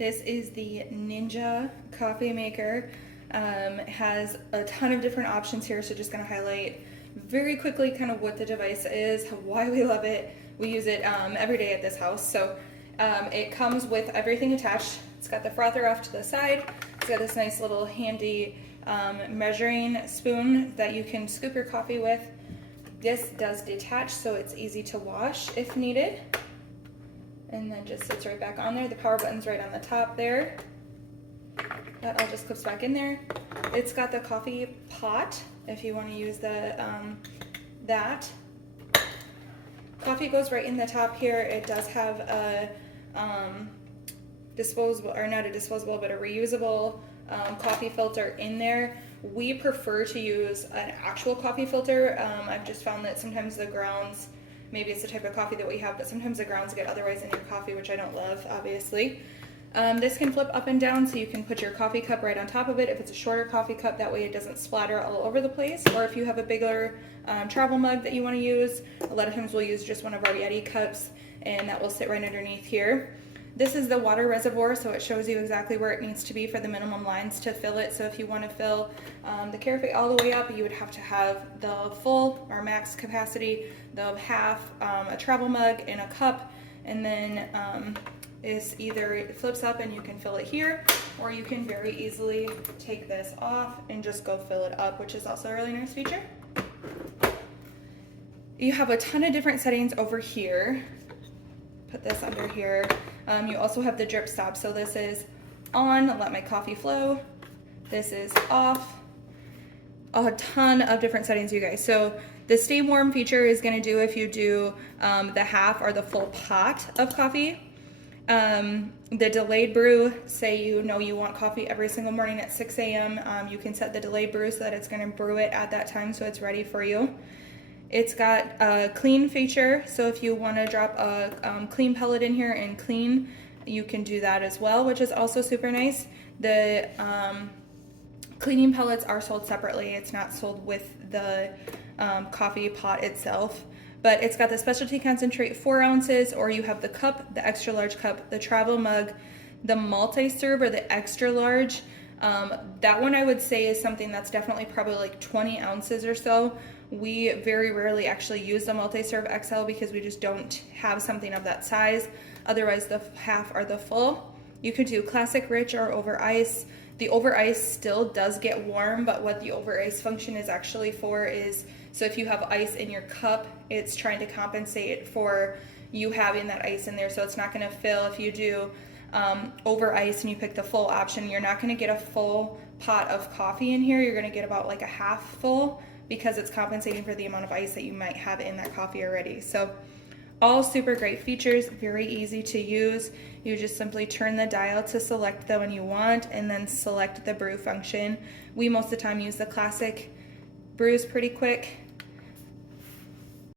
This is the Ninja coffee maker. It has a ton of different options here, so just gonna highlight very quickly kind of what the device is, why we love it. We use it every day at this house. So it comes with everything attached. It's got the frother off to the side. It's got this nice little handy measuring spoon that you can scoop your coffee with. This does detach, so it's easy to wash if needed. And then just sits right back on there. The power button's right on the top there. That all just clips back in there. It's got the coffee pot if you want to use the that. Coffee goes right in the top here. It does have a disposable, or not a disposable, but a reusable coffee filter in there. We prefer to use an actual coffee filter. I've just found that sometimes the grounds, maybe it's the type of coffee that we have, but sometimes the grounds get otherwise in your coffee, which I don't love, obviously. This can flip up and down, so you can put your coffee cup right on top of it if it's a shorter coffee cup. That way it doesn't splatter all over the place. Or if you have a bigger travel mug that you want to use, a lot of times we'll use just one of our Yeti cups, and that will sit right underneath here. This is the water reservoir, so it shows you exactly where it needs to be for the minimum lines to fill it. So if you want to fill the carafe all the way up, you would have to have the full or max capacity, the half, a travel mug, and a cup, and then it flips up and you can fill it here, or you can very easily take this off and just go fill it up, which is also a really nice feature. You have a ton of different settings over here. Put this under here. You also have the drip stop. So this is on, let my coffee flow. This is off. A ton of different settings, you guys. So the stay warm feature is going to do if you do the half or the full pot of coffee. The delayed brew, say you know you want coffee every single morning at 6 a.m. You can set the delayed brew so that it's going to brew it at that time so it's ready for you. It's got a clean feature, so if you want to drop a clean pellet in here and clean, you can do that as well, which is also super nice. The cleaning pellets are sold separately. It's not sold with the coffee pot itself, but it's got the specialty concentrate 4 ounces, or you have the cup, the extra large cup, the travel mug, the multi-serve or the extra large. That one I would say is something that's definitely probably like 20 ounces or so. We very rarely actually use the multi-serve XL because we just don't have something of that size. Otherwise the half or the full. You could do classic rich or over ice. The over ice still does get warm, but what the over ice function is actually for is, so if you have ice in your cup, it's trying to compensate for you having that ice in there, so it's not going to fill. If you do over ice and you pick the full option, you're not going to get a full pot of coffee in here. You're going to get about like a half full because it's compensating for the amount of ice that you might have in that coffee already. So all super great features, very easy to use. You just simply turn the dial to select the one you want and then select the brew function. We most of the time use the classic. Brews pretty quick.